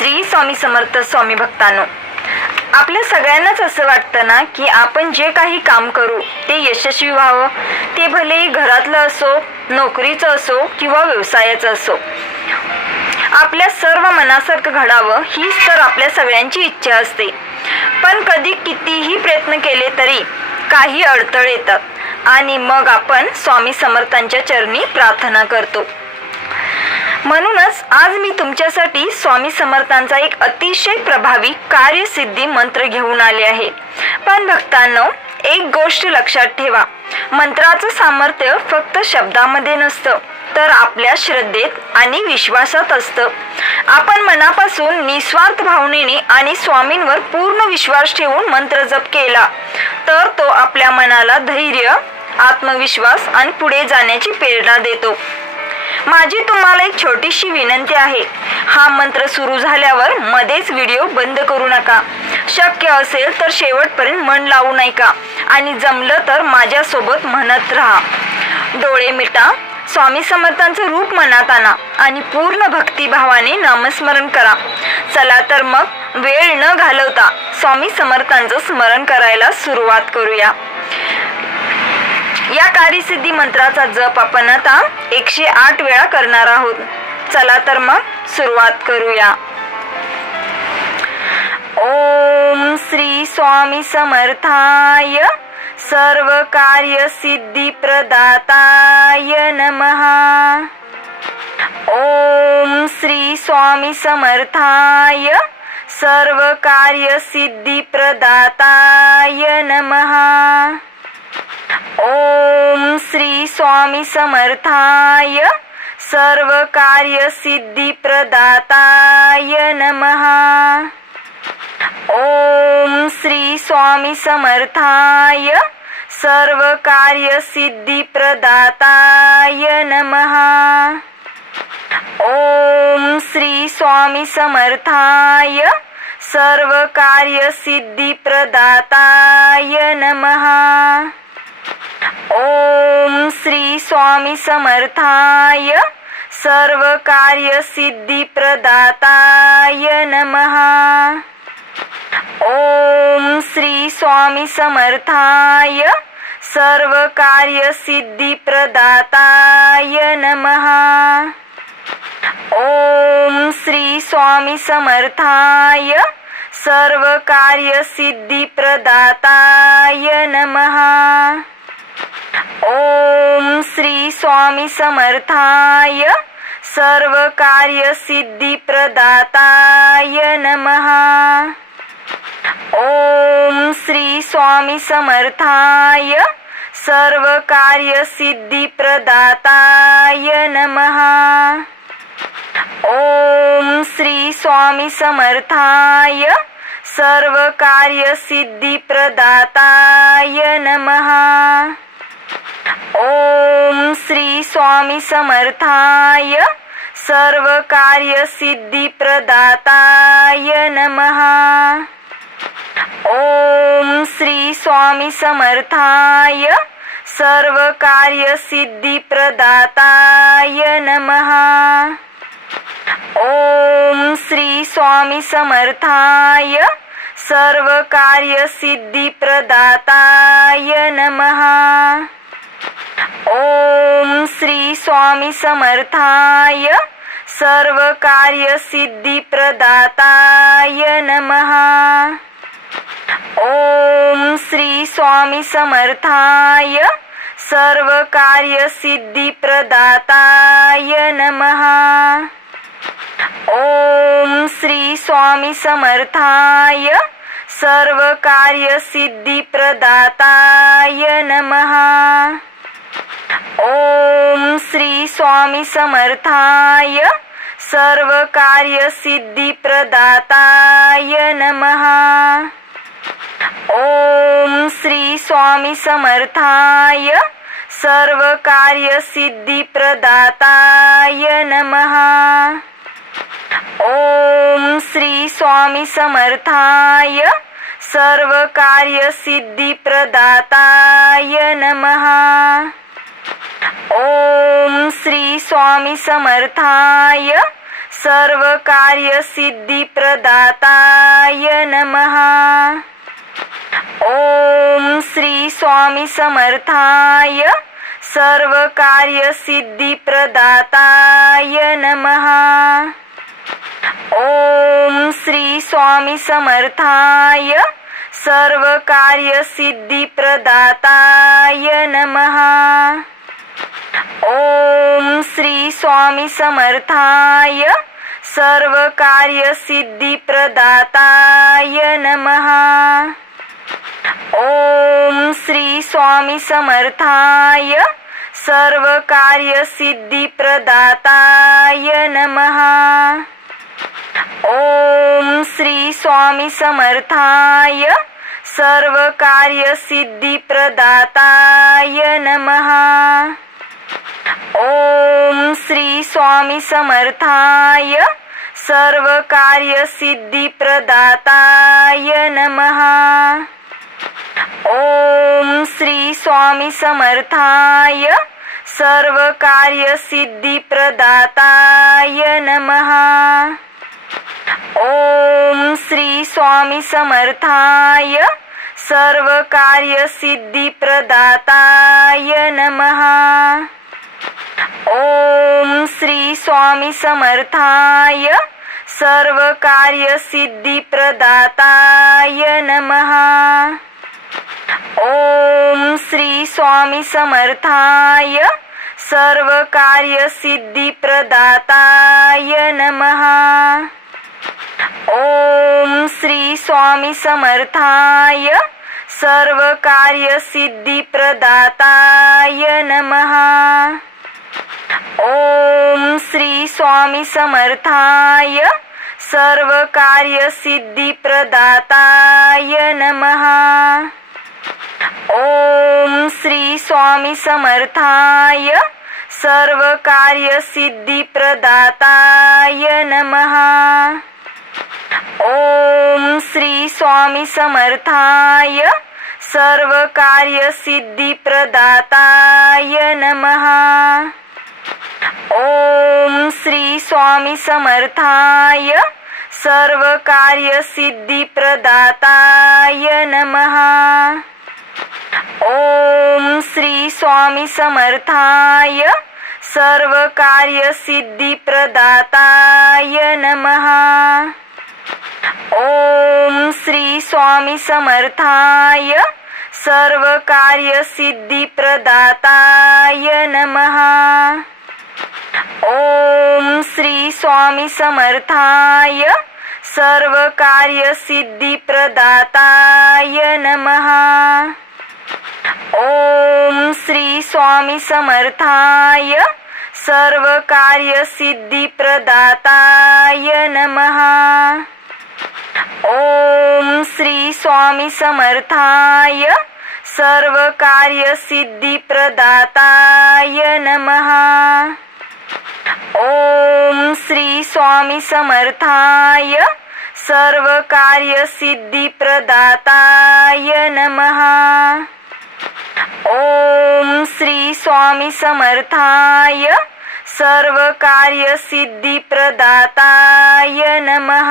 श्री स्वामी समर्थ स्वामी भक्तांनो, आपल्या सगळ्यांनाच असं वाटतं ना की आपण जे काही काम करू ते यशस्वी व्हावं. ते भले घरातलं असो, नोकरीचं असो किंवा व्यवसायाचं असो. आपल्या सर्व मनासारखं घडावं हीच तर आपल्या सगळ्यांची इच्छा असते. पण कधी कितीही प्रयत्न केले तरी काही अडथळे येतात आणि मग आपण स्वामी समर्थांच्या चरणी प्रार्थना करतो. म्हणूनच आज मी तुमच्यासाठी स्वामी समर्थांचा एक अतिशय प्रभावी कार्यसिद्धी मंत्र घेऊन आले आहे. पण भक्तांनो, एक गोष्ट लक्षात ठेवा, मंत्राचं सामर्थ्य फक्त शब्दामध्ये नसतं तर आपल्या श्रद्धेत आणि विश्वासात असतं. आपण मनापासून निस्वार्थ भावनेने आणि स्वामींवर पूर्ण विश्वास ठेवून मंत्र जप केला तर तो आपल्या मनाला धैर्य, आत्मविश्वास आणि पुढे जाण्याची प्रेरणा देतो. माझी तुम्हाला एक छोटीशी विनंती आहे, हा मंत्र सुरू झाल्यावर मध्येच व्हिडिओ बंद करू नका. शक्य असेल तर शेवटपर्यंत मन लावू नका आणि जमलं तर माझ्यासोबत म्हणत राहा. डोळे मिटा, स्वामी समर्थांचं रूप मनात आणा आणि पूर्ण भक्तिभावाने नामस्मरण करा. चला तर मग वेळ न घालवता स्वामी समर्थांचं स्मरण करायला सुरुवात करूया. या कार्यसिद्धी मंत्राचा जप आपण आता 108 वेळा करणार आहोत. चला तर मग सुरुवात करूया. ओम श्री स्वामी समर्थाय सर्व कार्य सिद्धी प्रदाताय नमः. ओम श्री स्वामी समर्थाय सर्व कार्य सिद्धी प्रदाताय नमः. ओम श्री स्वामी समर्थाय सर्व कार्य सिद्धी प्रदाताय नमः. ओम श्री स्वामी समर्थाय सर्व कार्य सिद्धी प्रदाताय नमः. ओम श्री स्वामी समर्थाय सर्व कार्य सिद्धी प्रदाताय नमः. ओम श्री स्वामी समर्थाय सर्व कार्य सिद्धी प्रदाताय नमः. ओम श्री स्वामी समर्थाय सर्व कार्य सिद्धी प्रदाताय नमः. ओम श्री स्वामी समर्थाय सर्व कार्य सिद्धी प्रदाताय नमः. ओम श्री स्वामी समर्थाय सर्व कार्य सिद्धी प्रदाताय नमः. ओम श्री स्वामी समर्थाय सर्व कार्य सिद्धी प्रदाताय नमः. ओम श्री स्वामी समर्थाय सर्व कार्य सिद्धी प्रदाताय नमः. ओम श्री स्वामी समर्थाय सर्व कार्य सिद्धी प्रदाताय नमः. ओम श्री स्वामी समर्थाय सर्व कार्य सिद्धी प्रदाताय नमः. ओम श्री स्वामी समर्थाय सर्व कार्य सिद्धी प्रदाताय नमः. ओम श्री स्वामी समर्थाय सर्व कार्य सिद्धी प्रदाताय नमः. ओम श्री स्वामी समर्थाय सर्व कार्य सिद्धी प्रदाताय नमः. ओम श्री स्वामी समर्थाय सर्व कार्य सिद्धी प्रदाताय नमः. ओम श्री स्वामी समर्थाय सर्व कार्य सिद्धी प्रदाताय नमः. ओम श्री स्वामी समर्थाय सर्व कार्य सिद्धी प्रदाताय नमः. ओम श्री स्वामी समर्थाय सर्व कार्य सिद्धी प्रदाताय नमः. ओम श्री स्वामी समर्थाय सर्वकार्यसिद्धिप्रदाताय नमः। ओम श्री स्वामी समर्थाय सर्वकार्यसिद्धिप्रदाताय नमः। ओम श्री स्वामी समर्थाय सर्वकार्यसिद्धिप्रदाताय नमः। ओम श्री स्वामी समर्थाय सर्वकार्यसिद्धिप्रदाताय नमः। ओम श्री स्वामी समर्थाय सर्वकार्यसिद्धिप्रदाताय नमः। ओम श्री स्वामी समर्थाय सर्वकार्यसिद्धिप्रदाताय नमः। ओम श्री स्वामी समर्थाय सर्वकार्यसिद्धिप्रदाताय नमः। ओम श्री स्वामी समर्थाय सर्वकार्यसिद्धिप्रदाताय नमः। ओम श्री स्वामी समर्थाय सर्वकार्यसिद्धिप्रदाताय नमः। ओम श्री स्वामी समर्थाय सर्वकार्यसिद्धिप्रदाताय नमः। ओम श्री स्वामी समर्थाय सर्वकार्यसिद्धिप्रदाताय नमः। ओम श्री स्वामी समर्थाय सर्वकार्यसिद्धिप्रदाताय नमः। ओम श्री स्वामी समर्थाय सर्वकार्यसिद्धिप्रदाताय नमः। ओम श्री स्वामी समर्थाय सर्वकार्यसिद्धिप्रदाताय नमः। ओम श्री स्वामी समर्थाय सर्वकार्यसिद्धिप्रदाताय नमः। ओम श्री स्वामी समर्थाय सर्वकार्यसिद्धिप्रदाताय नमः। ओम श्री स्वामी समर्थाय सर्वकार्यसिद्धिप्रदाताय नमः। ओम श्री स्वामी समर्थाय सर्वकार्यसिद्धिप्रदाताय नमः। ओम श्री स्वामी समर्थाय सर्वकार्यसिद्धिप्रदाताय नमः। ओम श्री स्वामी समर्थाय सर्वकार्यसिद्धिप्रदाताय नमः। ओम श्री स्वामी समर्थाय सर्वकार्यसिद्धिप्रदाताय नमः। ओम श्री स्वामी समर्थाय सर्वकार्यसिद्धिप्रदाताय नमः। ओम श्री स्वामी समर्थाय सर्वकार्यसिद्धिप्रदाताय नमः।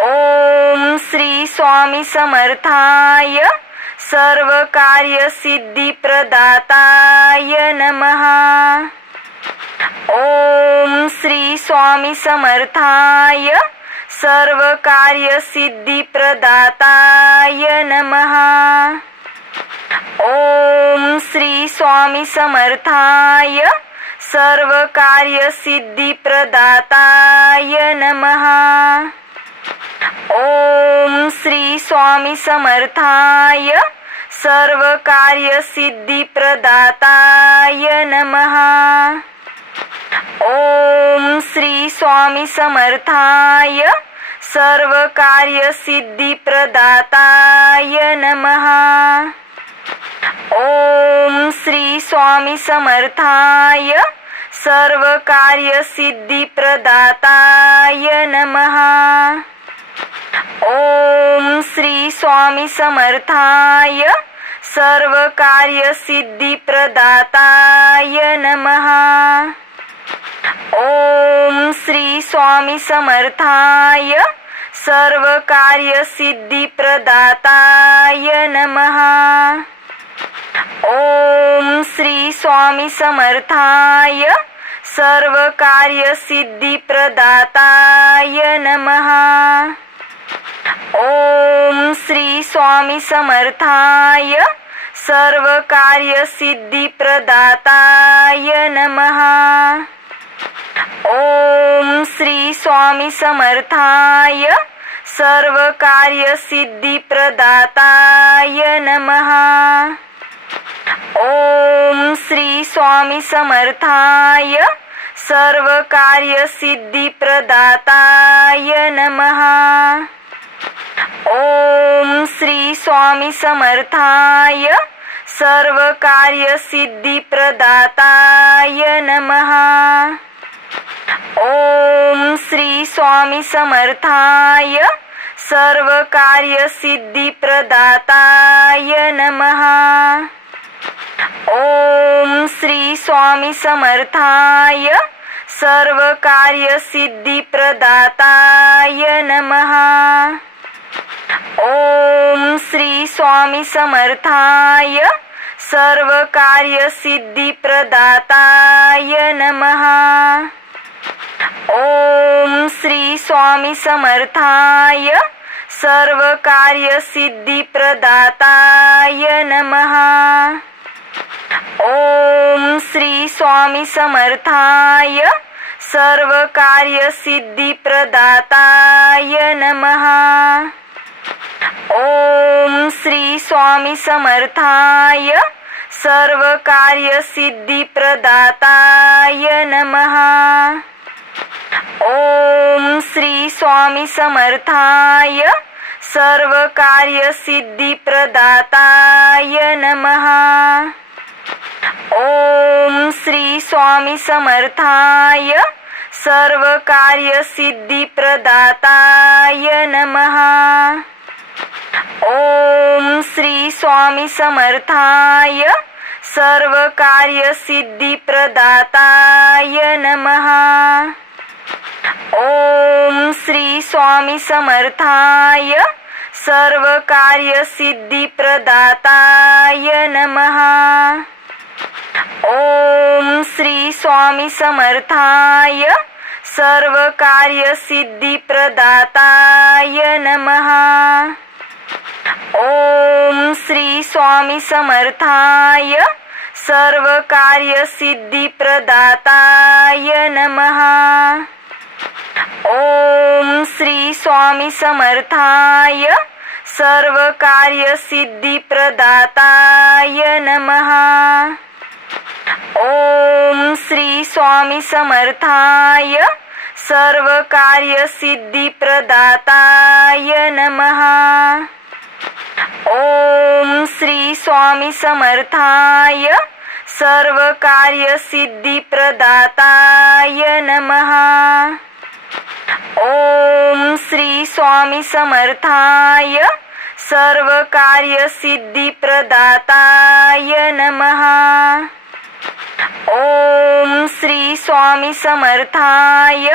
ओम श्री स्वामी समर्थाय सर्वकार्यसिद्धिप्रदाताय नमः। ओम श्री स्वामी समर्थाय सर्वकार्यसिद्धिप्रदाताय नमः। ओम श्री स्वामी समर्थाय सर्वकार्यसिद्धिप्रदाताय नमः। ओम श्री स्वामी समर्थाय सर्वकार्यसिद्धिप्रदाताय नमः। ओम श्री स्वामी समर्थाय सर्वकार्यसिद्धिप्रदाताय नमः। ओम श्री स्वामी समर्थाय सर्वकार्यसिद्धिप्रदाताय नमः। ओम श्री स्वामी समर्थाय सर्वकार्यसिद्धिप्रदाताय नमः। ओम श्री स्वामी समर्थाय सर्व कार्य सिद्धी प्रदाताय नमः। ओम श्री स्वामी समर्थाय सर्व कार्य सिद्धी प्रदाताय नमः। ओम श्री स्वामी समर्थाय सर्व कार्य सिद्धी प्रदाताय नमः। ओम श्री स्वामी समर्थाय सर्व कार्य सिद्धी प्रदाताय नमः। ओम श्री स्वामी समर्थाय सर्व कार्य सिद्धी प्रदाताय नमः। ओम श्री स्वामी समर्थाय सर्व कार्य सिद्धी प्रदाताय नमः। ओम श्री स्वामी समर्थाय सर्व कार्य सिद्धी प्रदाताय नमः। ओम श्री स्वामी समर्थाय सर्व कार्य सिद्धी प्रदाताय नमः। ओम श्री स्वामी समर्थाय सर्व कार्य सिद्धी प्रदाताय नमः। ओम श्री स्वामी समर्थाय सर्व कार्य सिद्धी प्रदाताय नमः। ओम श्री स्वामी समर्थाय सर्व कार्य सिद्धी प्रदाताय नमः। ओम श्री स्वामी समर्थाय सर्व कार्य सिद्धी प्रदाताय नमः। ओम श्री स्वामी समर्थाय सर्व कार्य सिद्धी प्रदाताय नमः। ओम श्री स्वामी समर्थाय सर्व कार्य सिद्धी प्रदाताय नमः। ओम श्री स्वामी समर्थाय सर्व कार्य सिद्धी प्रदाताय नमः। ओम श्री स्वामी समर्थाय सर्व कार्य सिद्धी प्रदाताय नमः। ओम श्री स्वामी समर्थाय सर्व कार्य सिद्धी प्रदाताय नमः। ओम श्री स्वामी समर्थाय सर्व कार्य सिद्धी प्रदाताय नमः। ओम श्री स्वामी समर्थाय सर्व कार्य सिद्धी प्रदाताय नमः। ओम श्री स्वामी समर्थाय सर्व कार्य सिद्धी प्रदाताय नमः। ओम श्री स्वामी समर्थाय सर्व कार्य सिद्धी प्रदाताय नमः। ओम श्री स्वामी समर्थाय सर्व कार्य सिद्धी प्रदाताय नमः। ओम श्री स्वामी समर्थाय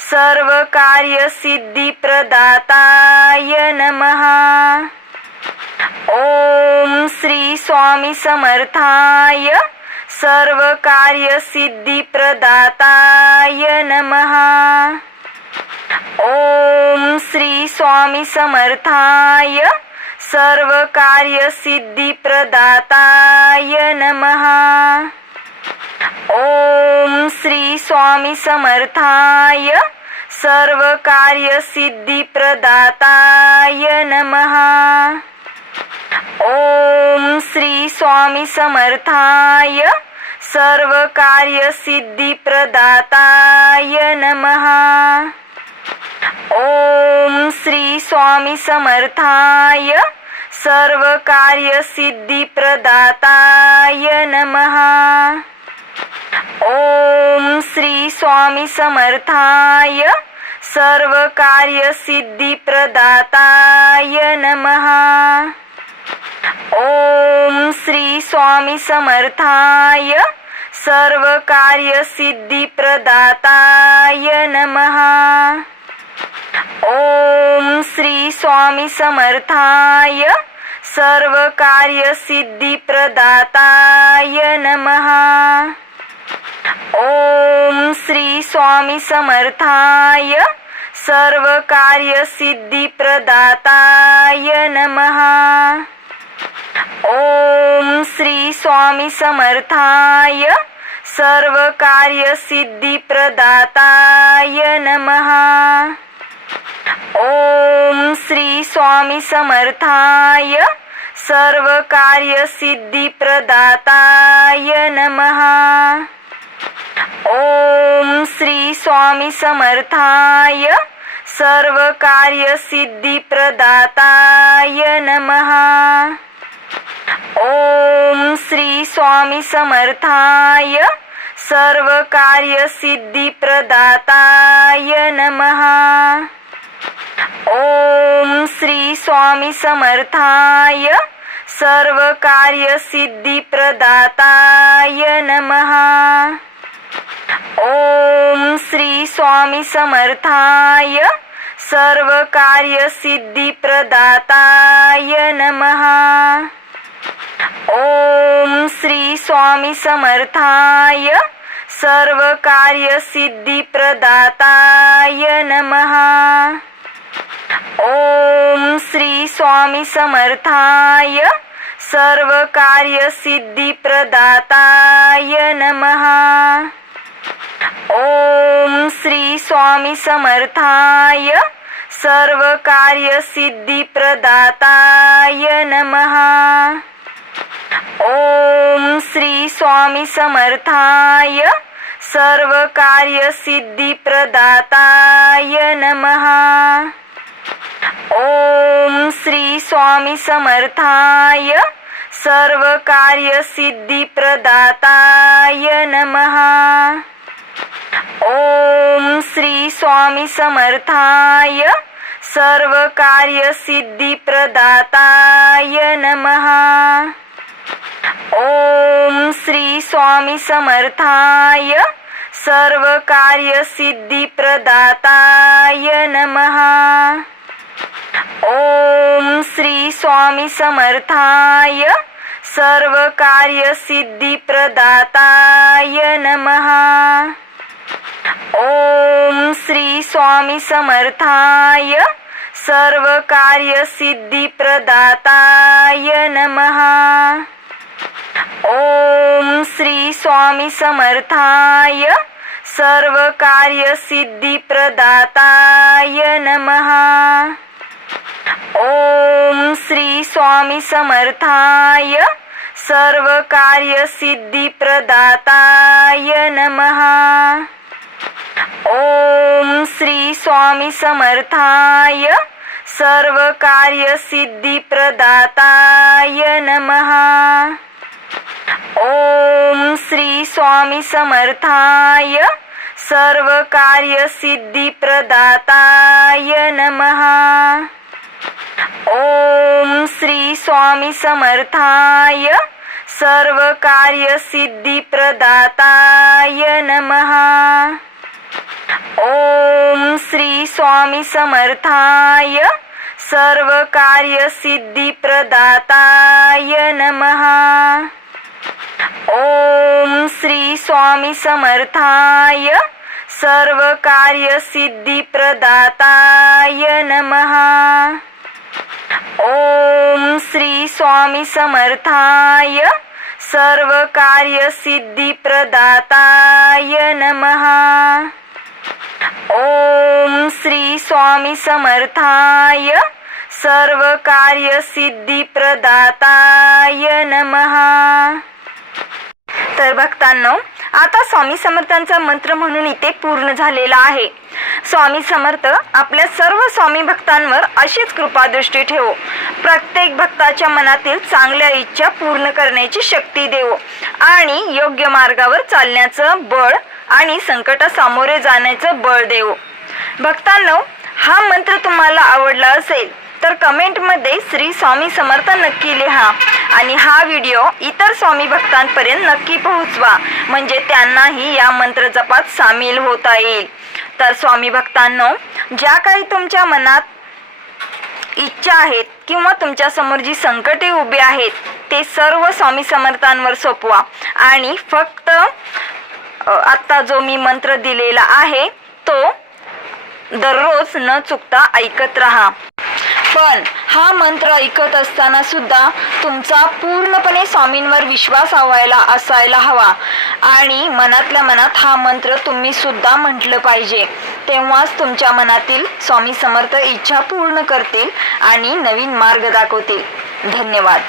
सर्व कार्य सिद्धी प्रदाताय नमः। ओम श्री स्वामी समर्थाय सर्व कार्य सिद्धी प्रदाताय नमः। ओम श्री स्वामी समर्थाय सर्व कार्य सिद्धी प्रदाताय नमः। ओम श्री स्वामी समर्थाय सर्व कार्य सिद्धी प्रदाताय नमः। ओम श्री स्वामी समर्थाय सर्व कार्य सिद्धी प्रदाताय नमः। ओम श्री स्वामी समर्थाय सर्व कार्य सिद्धी प्रदाताय नमः। ओम श्री स्वामी समर्थाय सर्व कार्य सिद्धी प्रदाताय नमः। ओम श्री स्वामी समर्थाय सर्व कार्य सिद्धी प्रदाताय नमः। ओम श्री स्वामी समर्थाय सर्व कार्य सिद्धी प्रदाताय नमः। ओम श्री स्वामी समर्थाय सर्व कार्य सिद्धी प्रदाताय नमः। ओम श्री स्वामी समर्थाय सर्व कार्य सिद्धी प्रदाताय नमः। ओम श्री स्वामी समर्थाय सर्व कार्य सिद्धी प्रदाताय नमः। ओम श्री स्वामी समर्थाय सर्व कार्य सिद्धी प्रदाताय नमः। ओम श्री स्वामी समर्थाय सर्व कार्य सिद्धी प्रदाताय नमः। ओम श्री स्वामी समर्थाय सर्व कार्य सिद्धी प्रदाताय नमः। ओम श्री स्वामी समर्थाय सर्व कार्य सिद्धी प्रदाताय नमः। ओम श्री स्वामी समर्थाय सर्व कार्य सिद्धी प्रदाताय नमः। ओम श्री स्वामी समर्थाय सर्व कार्य सिद्धी प्रदाताय नमः। ओम श्री स्वामी समर्थाय सर्व कार्य सिद्धी प्रदाताय नमः। ओम श्री स्वामी समर्थाय सर्व कार्य सिद्धी प्रदाताय नमः। ओम श्री स्वामी समर्थाय सर्व कार्य सिद्धी प्रदाताय नमः। ओम श्री स्वामी समर्थाय सर्व कार्य सिद्धी प्रदाताय नमः। ओम श्री स्वामी समर्थाय सर्व कार्य सिद्धी प्रदाताय नमः। ओम श्री स्वामी समर्थाय सर्व कार्य सिद्धी प्रदाताय नमः। ओम श्री स्वामी समर्थाय सर्व कार्य सिद्धी प्रदाताय नमः। ओम श्री स्वामी समर्थाय सर्व कार्य सिद्धी प्रदाताय नमः। ओम श्री स्वामी समर्थाय सर्व कार्य सिद्धी प्रदाताय नमः। ओम श्री स्वामी समर्थाय सर्व कार्य सिद्धी प्रदाताय नमः। ओम श्री स्वामी समर्थाय सर्व कार्य सिद्धी प्रदाताय नमः। ओम श्री स्वामी समर्थाय सर्व कार्य सिद्धी प्रदाताय नमः। ओम श्री स्वामी समर्थाय सर्व कार्य सिद्धी प्रदाताय नमः। ओम श्री स्वामी समर्थाय सर्व कार्य सिद्धी प्रदाताय नमः। ओम श्री स्वामी समर्थाय सर्व कार्य सिद्धी प्रदाताय नमः। ओम श्री स्वामी समर्थाय सर्व कार्य सिद्धी प्रदाताय नमः। तर भक्तांनो, आता स्वामी समर्थांचा मंत्र म्हणून इथे पूर्ण झालेला आहे. स्वामी समर्थ आपल्या सर्व स्वामी भक्तांवर अशीच कृपादृष्टी ठेवो. प्रत्येक भक्ताच्या मनातील चांगल्या इच्छा पूर्ण करण्याची शक्ती देवो आणि योग्य मार्गावर चालण्याचं बळ आणि संकटा सामोरे जाण्याचं बळ देवो. भक्तांनो, हा मंत्र तुम्हाला आवडला असेल तर कमेंटमध्ये श्री स्वामी समर्थ नक्की लिहा आणि हा व्हिडिओ इतर स्वामी भक्तांपर्यंत नक्की पोहोचवा, म्हणजे त्यांनाही या मंत्र जपात सामील होता येईल. तर स्वामी भक्तांनो, ज्या काही तुमच्या मनात इच्छा आहेत किंवा तुमच्या समोर जी संकटे उभी आहेत ते सर्व स्वामी समर्थांवर सोपवा आणि फक्त आत्ता जो मी मंत्र दिलेला आहे तो दररोज न चुकता ऐकत राहा. पण हा मंत्र ऐकत असताना सुद्धा तुमचा पूर्णपणे स्वामींवर विश्वास असायला हवा आणि मनातल्या मनात हा मंत्र तुम्ही सुद्धा म्हटलं पाहिजे. तेव्हाच तुमच्या मनातील स्वामी समर्थ इच्छा पूर्ण करतील आणि नवीन मार्ग दाखवतील. धन्यवाद.